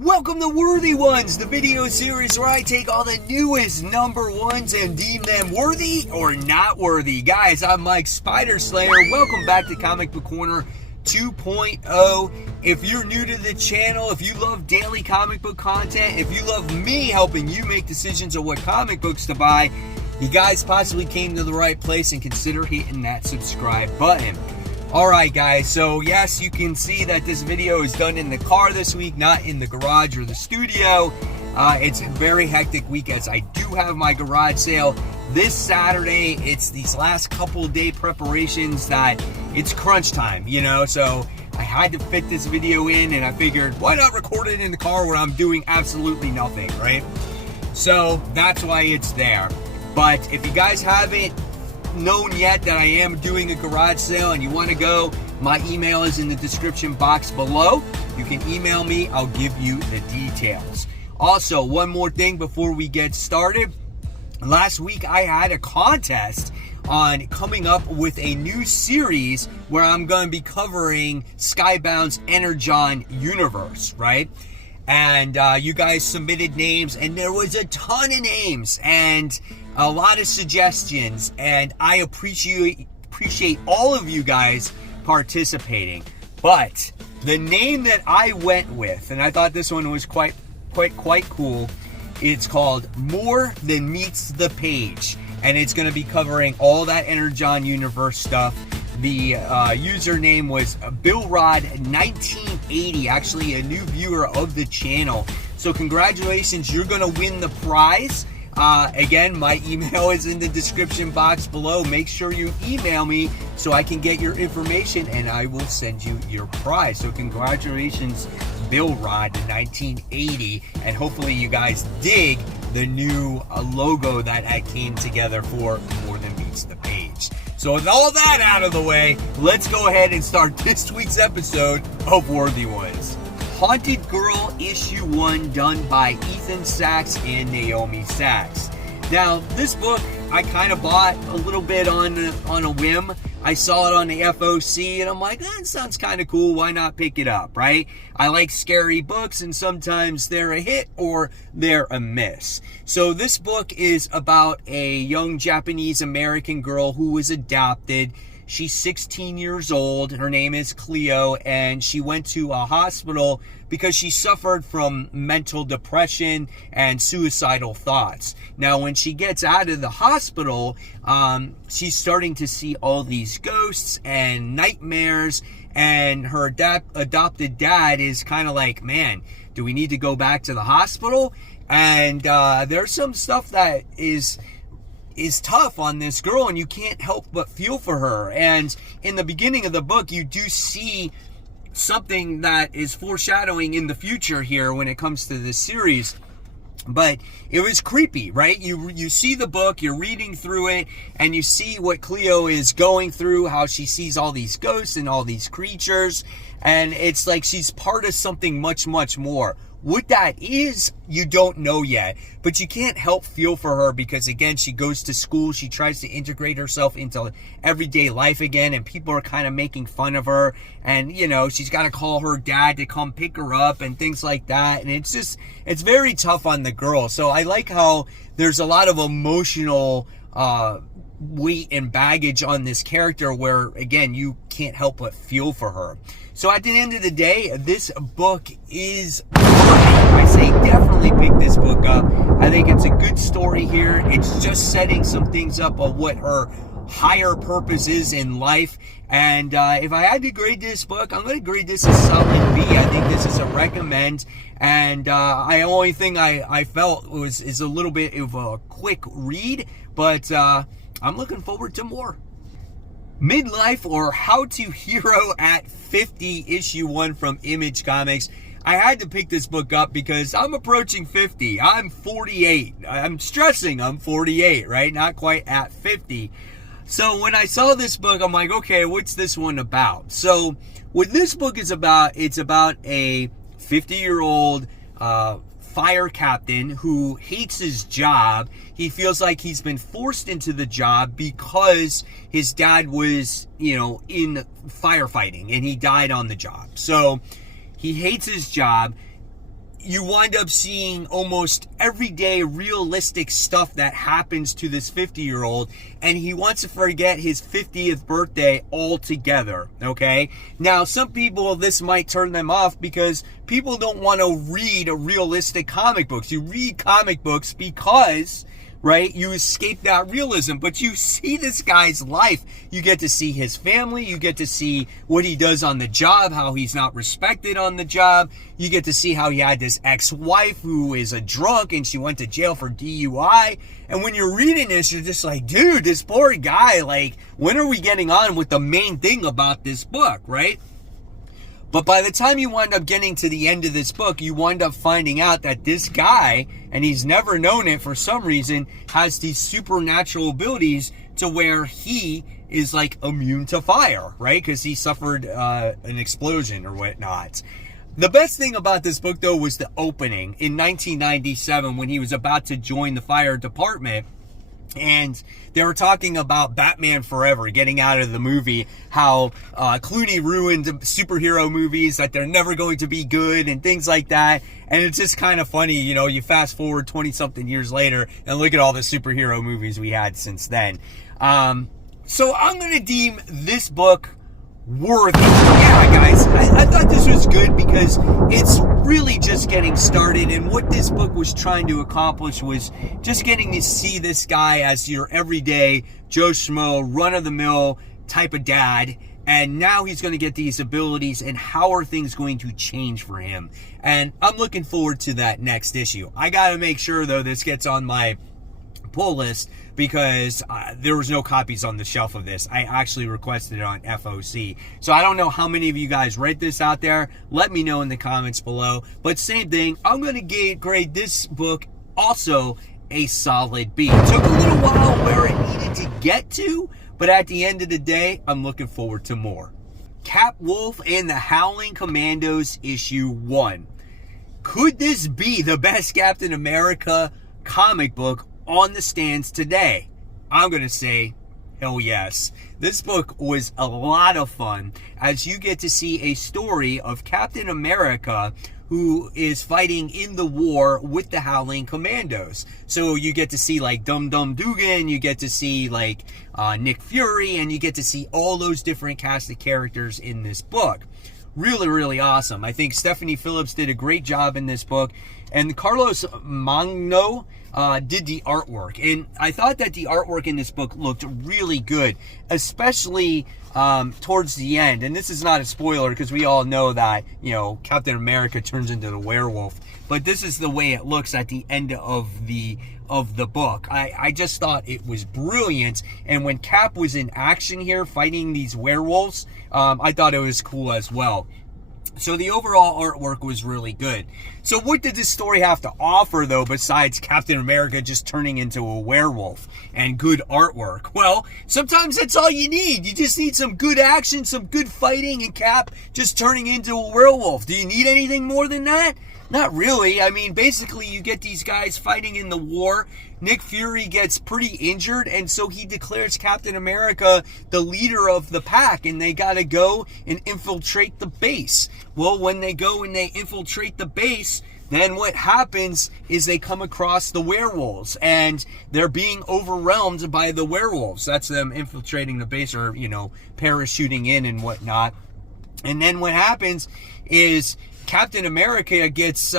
Welcome to Worthy Ones, the video series where I take all the newest number ones and deem them worthy or not worthy. Guys, I'm Mike Spider Slayer. Welcome back to Comic Book Corner 2.0. If you're new to the channel, if you love daily comic book content, if you love me helping you make decisions on what comic books to buy, you guys possibly came to the right place, and consider hitting that subscribe button. Alright guys, so yes, you can see that this video is done in the car this week, not in the garage or the studio. It's a very hectic week as I do have my garage sale this Saturday. It's these last couple day preparations that it's crunch time, you know, so I had to fit this video in, and I figured, why not record it in the car where I'm doing absolutely nothing, right? So that's why it's there. But if you guys haven't known yet that I am doing a garage sale and you want to go, my email is in the description box below. You can email me, I'll give you the details. Also, one more thing before we get started. Last week I had a contest on coming up with a new series where I'm going to be covering Skybound's Energon universe, right? And you guys submitted names, and there was a ton of names and a lot of suggestions, and I appreciate all of you guys participating. But the name that I went with, and I thought this one was quite cool, it's called More Than Meets the Page, and it's going to be covering all that Energon universe stuff. The username was BillRod1980, actually a new viewer of the channel. So congratulations, you're going to win the prize. Again, my email is in the description box below. Make sure you email me so I can get your information and I will send you your prize. So congratulations, BillRod1980, and hopefully you guys dig the new logo that I came together for More Than Meets the Page. So with all that out of the way, let's go ahead and start this week's episode of Worthy Ones. Haunted Girl Issue 1, done by Ethan Sachs and Naomi Sachs. Now, this book I kind of bought a little bit on a whim. I saw it on the FOC and I'm like, that sounds kind of cool. Why not pick it up, right? I like scary books, and sometimes they're a hit or they're a miss. So this book is about a young Japanese American girl who was adopted. She's 16 years old. Her name is Cleo, and she went to a hospital because she suffered from mental depression and suicidal thoughts. Now, when she gets out of the hospital, she's starting to see all these ghosts and nightmares, and her adopted dad is kind of like, man, do we need to go back to the hospital? And there's some stuff that is tough on this girl, and you can't help but feel for her. And in the beginning of the book, you do see something that is foreshadowing in the future here when it comes to this series. But it was creepy, right? You see the book, you're reading through it, and you see what Cleo is going through, how she sees all these ghosts and all these creatures, and it's like she's part of something much, much more. What that is, you don't know yet, but you can't help feel for her because, again, she goes to school, she tries to integrate herself into everyday life again, and people are kind of making fun of her, and, you know, she's got to call her dad to come pick her up and things like that, and it's very tough on the girl. So I like how there's a lot of emotional weight and baggage on this character where, again, you can't help but feel for her. So at the end of the day, this book is, I say definitely pick this book up. I think it's a good story here. It's just setting some things up of what her higher purpose is in life. And if I had to grade this book, I'm going to grade this a solid B. I think this is a recommend. And the only thing I felt is a little bit of a quick read, but I'm looking forward to more. Midlife, or How to Hero at 50, issue 1 from Image Comics. I had to pick this book up because I'm approaching 50. I'm 48. I'm stressing I'm 48, right? Not quite at 50. So when I saw this book, I'm like, okay, what's this one about? So what this book is about, it's about a 50-year-old fire captain who hates his job. He feels like he's been forced into the job because his dad was, in firefighting and he died on the job. So he hates his job. you wind up seeing almost everyday realistic stuff that happens to this 50-year-old, and he wants to forget his 50th birthday altogether, okay? Now, some people, this might turn them off because people don't want to read realistic comic books. You read comic books because, right, you escape that realism, but you see this guy's life. You get to see his family. You get to see what he does on the job, how he's not respected on the job. You get to see how he had this ex-wife who is a drunk and she went to jail for DUI. And when you're reading this, you're just like, dude, this poor guy, like, when are we getting on with the main thing about this book, right? But by the time you wind up getting to the end of this book, you wind up finding out that this guy, and he's never known it for some reason, has these supernatural abilities to where he is like immune to fire, right? Because he suffered an explosion or whatnot. The best thing about this book, though, was the opening in 1997 when he was about to join the fire department. And they were talking about Batman Forever, getting out of the movie, how Clooney ruined superhero movies, that they're never going to be good and things like that. And it's just kind of funny, you know, you fast forward 20-something years later and look at all the superhero movies we had since then. So I'm going to deem this book worthy. Yeah, guys, I thought this was good because it's really just getting started, and what this book was trying to accomplish was just getting to see this guy as your everyday Joe Schmo, run-of-the-mill type of dad, and now he's going to get these abilities, and how are things going to change for him? And I'm looking forward to that next issue. I got to make sure, though, this gets on my pull list because there was no copies on the shelf of this. I actually requested it on FOC. So I don't know how many of you guys read this out there. Let me know in the comments below. But same thing, I'm going to grade this book also a solid B. It took a little while where it needed to get to, but at the end of the day, I'm looking forward to more. Cap Wolf and the Howling Commandos issue 1. Could this be the best Captain America comic book on the stands today? I'm going to say, hell yes. This book was a lot of fun as you get to see a story of Captain America who is fighting in the war with the Howling Commandos. So you get to see like Dum Dum Dugan, you get to see like Nick Fury, and you get to see all those different cast of characters in this book. Really, really awesome. I think Stephanie Phillips did a great job in this book, and Carlos Magno did the artwork, and I thought that the artwork in this book looked really good, especially towards the end. And this is not a spoiler because we all know that, you know, Captain America turns into the werewolf, but this is the way it looks at the end of the book. I just thought it was brilliant, and when Cap was in action here fighting these werewolves, I thought it was cool as well. So the overall artwork was really good. So what did this story have to offer, though, besides Captain America just turning into a werewolf and good artwork? Well, sometimes that's all you need. You just need some good action, some good fighting, and Cap just turning into a werewolf. Do you need anything more than that? Not really. I mean, basically, you get these guys fighting in the war. Nick Fury gets pretty injured, and so he declares Captain America the leader of the pack, and they got to go and infiltrate the base. Well, when they go and they infiltrate the base, then what happens is they come across the werewolves, and they're being overwhelmed by the werewolves. That's them infiltrating the base, or, you know, parachuting in and whatnot. And then what happens is Captain America gets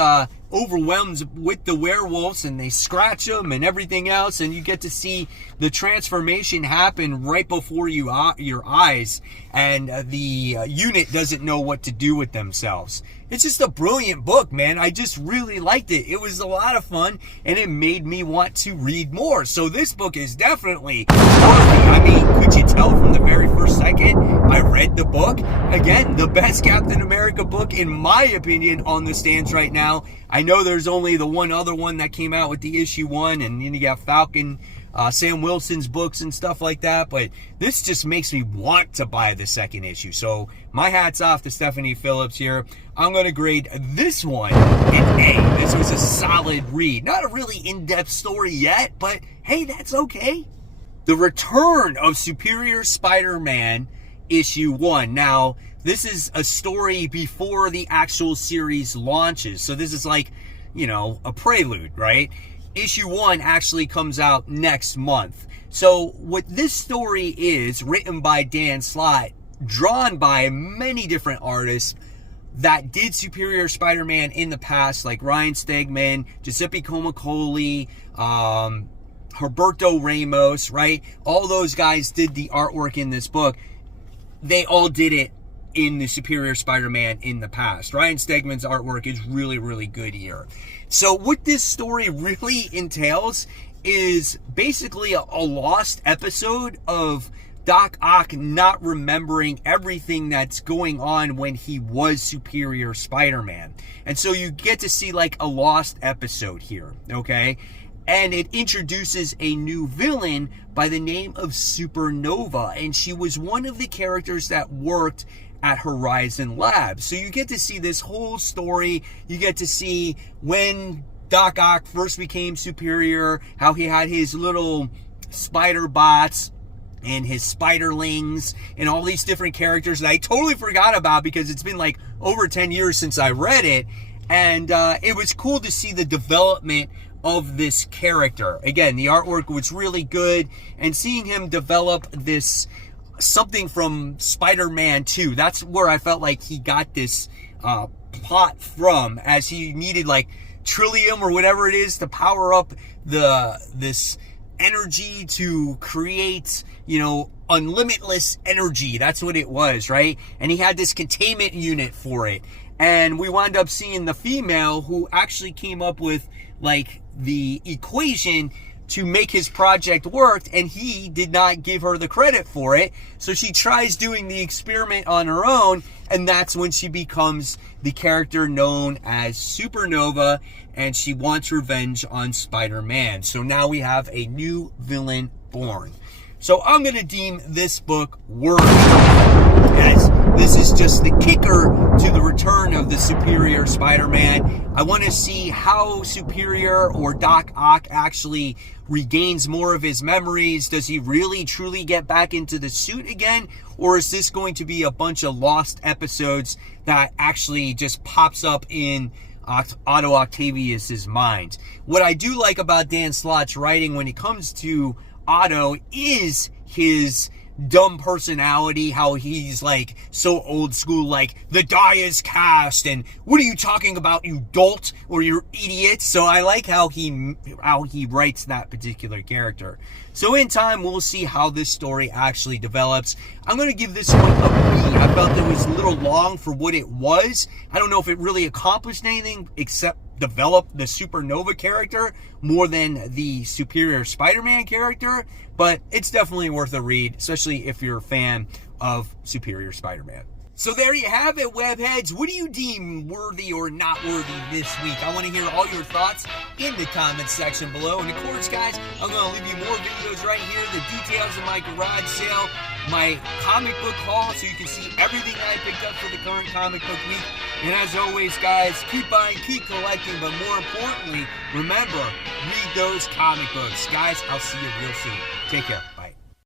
overwhelmed with the werewolves, and they scratch them and everything else, and you get to see the transformation happen right before your eyes, and the unit doesn't know what to do with themselves. It's just a brilliant book, man. I just really liked it. It was a lot of fun, and it made me want to read more. So this book is definitely worthy. I mean, could you tell from the very first second I read the book? Again, the best Captain America book, in my opinion, on the stands right now. I know there's only the one other one that came out with the issue 1, and then you got Falcon, Sam Wilson's books and stuff like that, but this just makes me want to buy the second issue. So my hat's off to Stephanie Phillips here. I'm going to grade this one an A. This was a solid read. Not a really in-depth story yet, but hey, that's okay. The Return of Superior Spider-Man issue 1. Now, this is a story before the actual series launches. So this is like, you know, a prelude, right? Issue 1 actually comes out next month. So what this story is, written by Dan Slott, drawn by many different artists that did Superior Spider-Man in the past, like Ryan Stegman, Giuseppe Comacoli, Humberto Ramos, right? All those guys did the artwork in this book. They all did it in the Superior Spider-Man in the past. Ryan Stegman's artwork is really, really good here. So what this story really entails is basically a lost episode of Doc Ock not remembering everything that's going on when he was Superior Spider-Man. And so you get to see like a lost episode here, okay? And it introduces a new villain by the name of Supernova. And she was one of the characters that worked at Horizon Labs. So you get to see this whole story. You get to see when Doc Ock first became Superior, how he had his little spider bots and his spiderlings and all these different characters that I totally forgot about because it's been like over 10 years since I read it. And it was cool to see the development of this character. Again, the artwork was really good, and seeing him develop this something from Spider-Man 2, that's where I felt like he got this plot from, as he needed like Trillium or whatever it is to power up this energy to create, you know, unlimitless energy. That's what it was, right? And he had this containment unit for it. And we wound up seeing the female who actually came up with like the equation to make his project work, and he did not give her the credit for it. So she tries doing the experiment on her own, and that's when she becomes the character known as Supernova, and she wants revenge on Spider-Man. So now we have a new villain born. So I'm going to deem this book worthy, as this is just the kicker to the return of the Superior Spider-Man. I want to see how Superior or Doc Ock actually regains more of his memories. Does he really truly get back into the suit again? Or is this going to be a bunch of lost episodes that actually just pops up in Otto Octavius's mind? What I do like about Dan Slott's writing when it comes to Otto is his dumb personality, how he's like so old school, like the die is cast and what are you talking about, you dolt, or you idiot. So I like how he writes that particular character. So in time we'll see how this story actually develops. I'm going to give this one a B. I felt it was a little long for what it was. I don't know if it really accomplished anything except develop the Supernova character more than the Superior Spider-Man character, but it's definitely worth a read, especially if you're a fan of Superior Spider-Man. So there you have it, webheads. What do you deem worthy or not worthy this week? I want to hear all your thoughts in the comments section below. And of course, guys, I'm going to leave you more videos right here, the details of my garage sale, my comic book haul, so you can see everything that I picked up for the current comic book week. And as always, guys, keep buying, keep collecting, but more importantly, remember, read those comic books. Guys, I'll see you real soon. Take care.